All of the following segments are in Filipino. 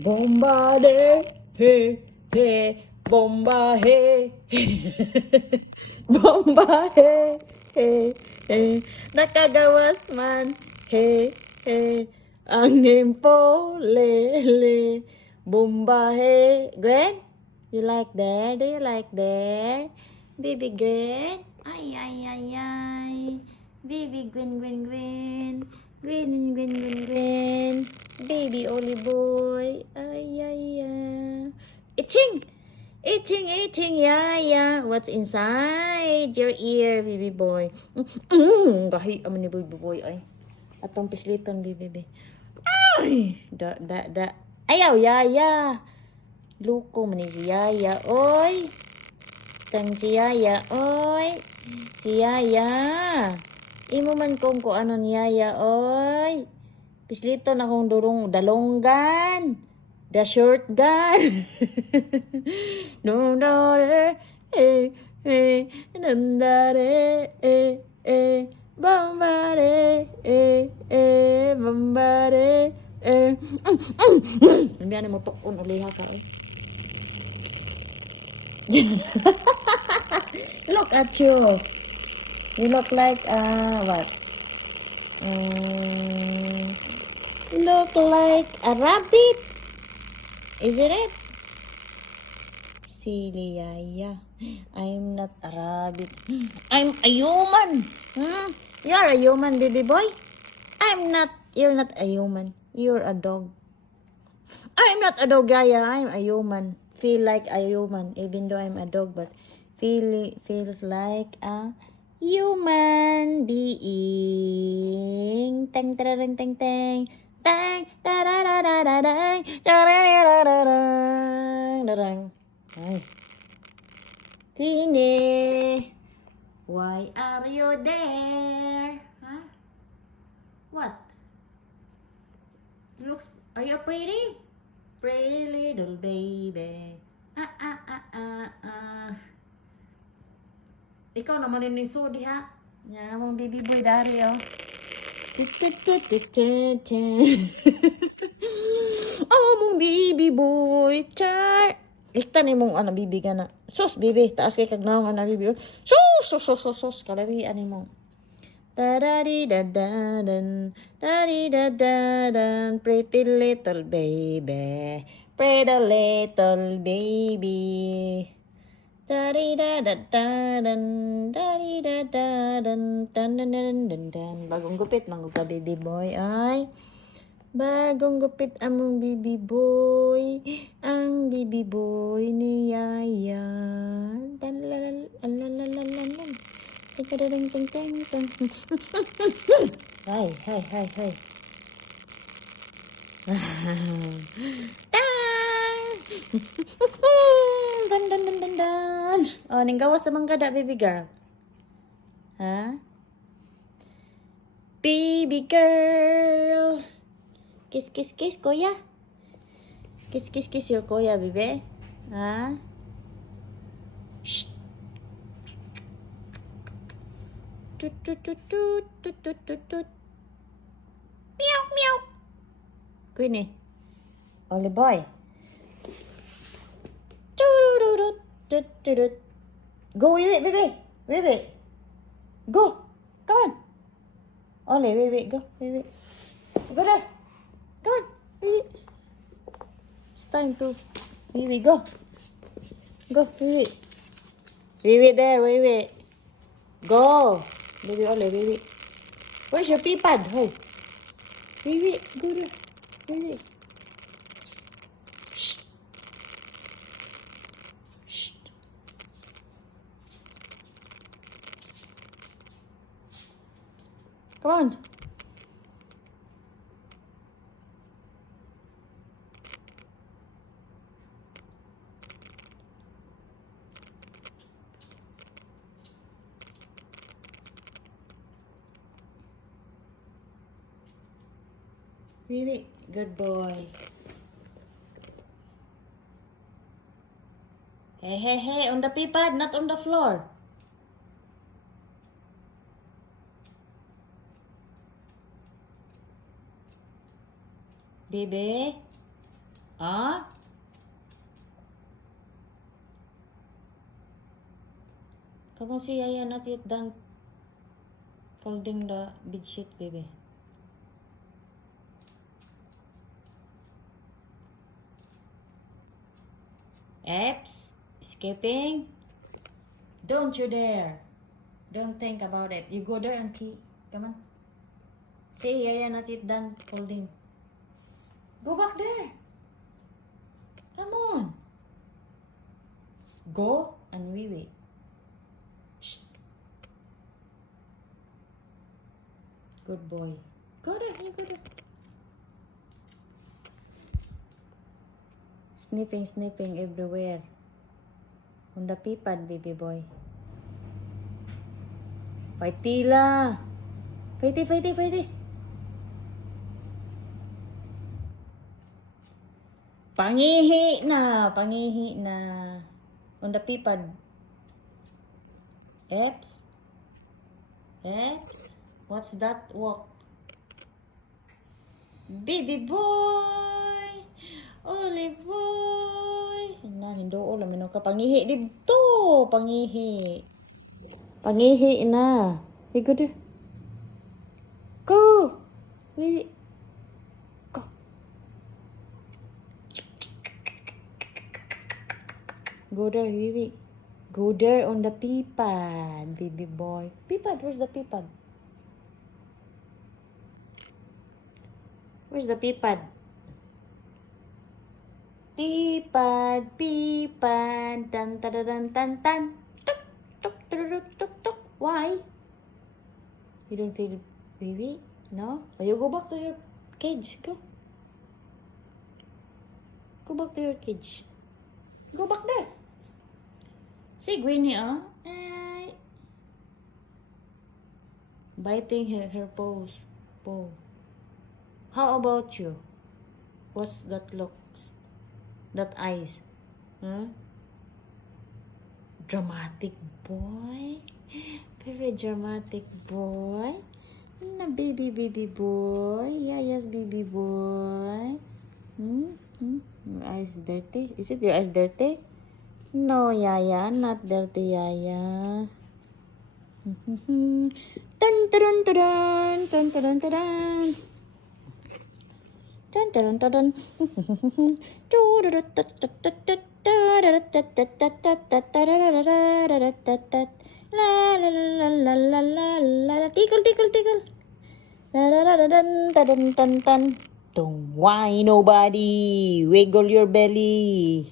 Bomba de, he, he, bomba he, bomba he, he, nakagawas man, he, he, ang nimpo, le, bomba he. Gwen, you like there? Do you like there? Baby Gwen, ay, baby Gwen. Gwen. Baby Oli boy. Ay. Itching, yeah. What's inside your ear, baby boy? Gahi, aman ni boy, ay. Atong pisliton, baby. Ay, da. Ayaw, yaya. Luko man ni si yaya, oy. Tang si yaya, oy. Si yaya. Imo man kung ano ni yaya, oy. Pislito na kong dalonggan. The short gun. Nundare, nundare, bombare, Nambiyan mo tukon uliha ka, oy. Look at you. You look like, what? Look like a rabbit. Isn't it? Silly yaya. I'm not a rabbit. I'm a human. You're a human, baby boy. You're not a human. You're a dog. I'm not a dog, yaya. I'm a human. Feel like a human, even though I'm a dog, but feels like a human being. Tang tararang tang tang. Tang tararararang. Tararararang. Ay. Tine. Why are you there? Huh? What? Are you pretty? Pretty little baby. Ikaw naman yung sudi ha. Yan mong baby boy dari oh. Oh mong baby boy. Char. Ikta ni mong anak bibi ka na. Sus bibi. Taas kay kagnaw anak bibi. Sus. Kalabi ani mong. Da-da-di-da-da-dan, da-di-da-da-dan, pretty little baby, pretty little baby. Da-di-da-da-da-dan, da-di-da-da-dan, dan-dan-dan-dan-dan. Bagong gupit, ka baby boy, ay. Bagong gupit among baby boy, ang baby boy ni Yaya. Dan-la-la-la-la-la-la-la. Ting-ting-ting-ting. Hi. Tang! Dan. Oh, ning gawas sa mangkada, baby girl. Ha? Baby girl. Kiss, kuya. Kiss your kuya, baby. Ha? Shh. Tut. Meow. Queenie. Oli boy. Go, baby. Go. Come on. Oli, baby. Go, baby. Go there. Come on, baby. It's time to. Baby, go. Go, baby. Baby there, baby. Go. Baby, Oli, baby. Where's your pee pad? Hey. Baby, go there. Baby. Shh. Come on. Baby, good boy. Hey, on the pee pad, not on the floor. Baby. Ah? Come on, see, Yaya, not yet done folding the bedsheet, baby. Apps? Escaping? Don't you dare. Don't think about it. You go there and key. Come on. See, Yaya, not yet done folding. Go back there. Come on. Go and we wait. Shh. Good boy. Go there, you go there. Sniffing everywhere. On the pipad, baby boy. Fighty la. Fighty. Pangihi na. On the pipad. Eps? What's that walk? Baby boy! Olive boy! Hindoon lamin ka. Pangihi dito! Pangihi na. Hey, go there. Go! Wait. Go. Go there, Vivi. Go there on the pipad, baby boy. Pipad, where's the pipad? Where's the pipad? Pipad. Tan tan tan. Tuk. Why? You don't feel baby? No? Oh, you go back to your cage. Go. Go back to your cage. Go back there. See, Gwynnie, oh. Ay. Biting her paws. How about you? What's that look? That eyes? Huh? Dramatic boy. Very dramatic boy. Na baby boy. Yes, baby boy. Your eyes dirty? Is it your eyes dirty? No, Yaya, not dirty, Yaya. Dun. La. Tickle. Don't whine nobody. Wiggle your belly.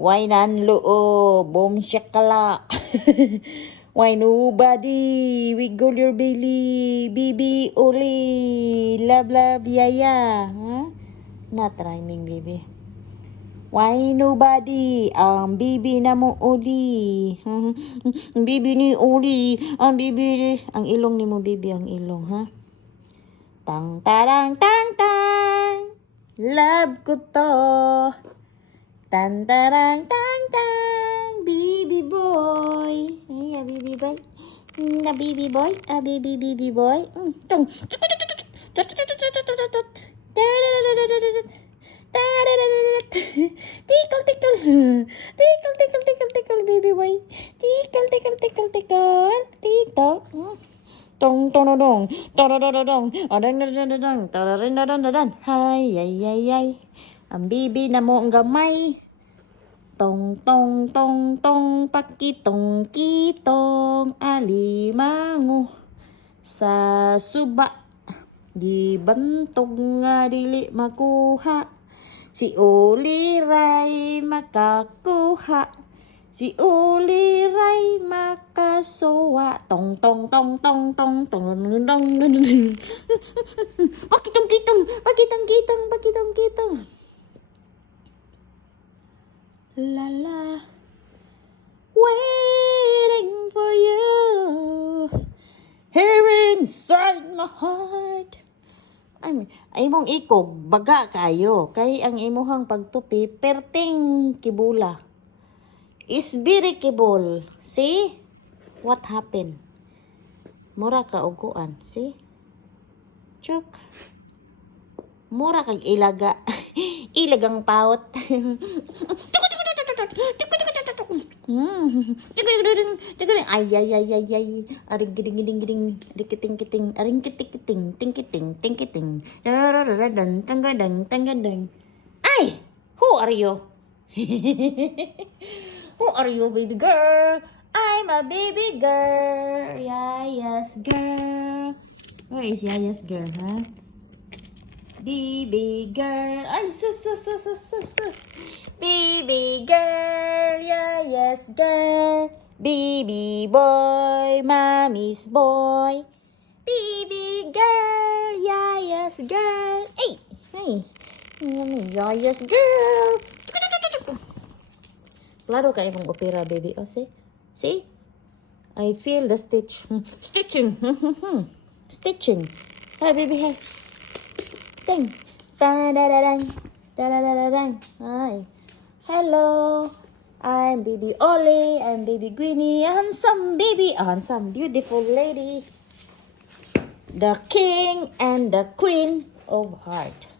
Wine ang loob, boom shakala. Why nobody, wiggle your belly, bibi uli, love yaya. Huh? Not rhyming, baby. Why nobody, bibi na mo uli. Bibi ni uli, bibi, ang ilong ni mo, bibi, ang ilong, ha? Tang, love ko to. Tan, baby boy. Hey, baby boy. Baby boy. Tung. Tickle, baby boy. Tickle. Tong. Hay. Ang bibi na mo ang gamay. Tong, pakitong, alimango. Sa suba, gibantog nga dili makuha. Si uliray makakuha. Si uliray makasowa. Tong. Pakitong. La, waiting for you here inside my heart. Ay mong ikog, baga kayo. Kay ang imuhang pagtupi, perting kibula. Is very kibol. See? What happened? Mura ka uguan. See? Chok. Mura kag ilaga. Ilagang paut. Ay, ay, ay, ay, ay. Aring giling, giling, giling. Dikiting, kiting. Aring kiting, kiting. Ting, kiting, ting, kiting. Darararadan, tanggadang, tanggadang. Ay! Who are you? Who are you, baby girl? I'm a baby girl. Yeah, yes, girl. Where is Yaya's girl, huh? Baby girl. Ay, sus, sus, sus, sus, sus, sus. Baby girl. Yeah, yes, girl. Baby boy. Mommy's boy. Baby girl. Yeah, yes, girl. Hey, hey. Yeah, yes, girl. Klaro kayo mong opera, baby. Oh, see? See? I feel the stitch. Stitching. Stitching. Here, baby, here. Ding. Da-da-da-dang. Da-da-da-da-dang. Hi. Hello. I'm baby Ollie. I'm baby Gwynnie. Handsome baby. Handsome, beautiful lady. The king and the queen of heart.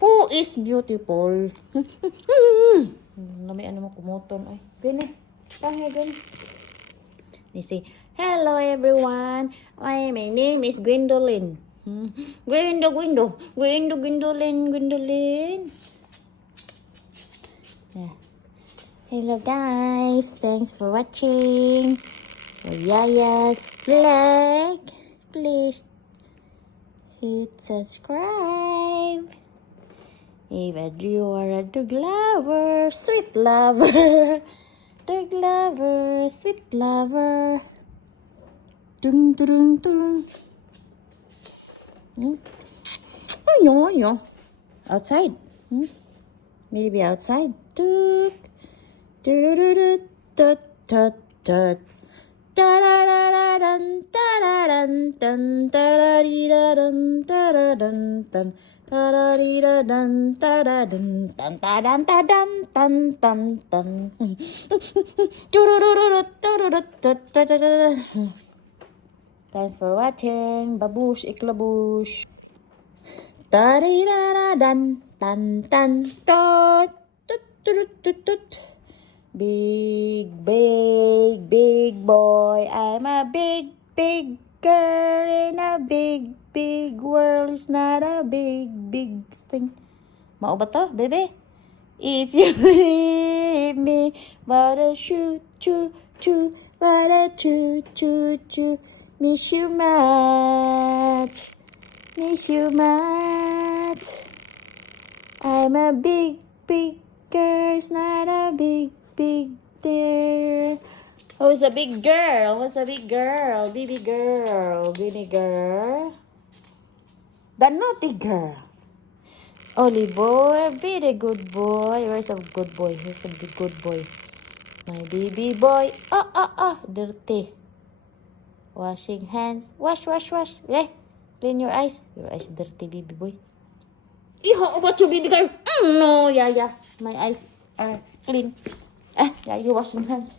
Who is beautiful? Nami ano mo kumuton. Ay, Gwynnie. Come here, Gwynnie. They say, hello everyone. My name is Gwendolyn. Gwendolyn. Yeah. Hello guys. Thanks for watching. For Yaya's vlog. Please hit subscribe. If you are a dog lover, sweet lover. Dog lover, sweet lover. Dun dun dun. Ayo. Outside. Maybe outside. Tut. Tut. Tut. Tut. Tut. Da-da-da-da-dun, da-da-dun-dun, da-da-dee-da-dun, da-da-dun-dun, da-da-dee-da-dun, da-da-dun, dun-da-dun-da-dun, dun-dun-dun. Thanks for watching. Babush, iklabush. Da-dee-da-da-dun, dun-dun, dun, tut-tut-tut-tut. Big boy. I'm a big girl in a big world. It's not a big thing. Mao ba to, baby? If you leave me, but a choo. But a choo. Miss you much. I'm a big girl. It's not a big dear. Who's a big girl? Baby girl. Guinea girl. The naughty girl. Oli boy. Very good boy. Where's a good boy? Who's a big good boy? My baby boy. Dirty. Washing hands. Wash. Clean your eyes. Your eyes dirty, baby boy. Iho, what you baby girl? No, yeah. My eyes are clean. Yeah, you wash your hands.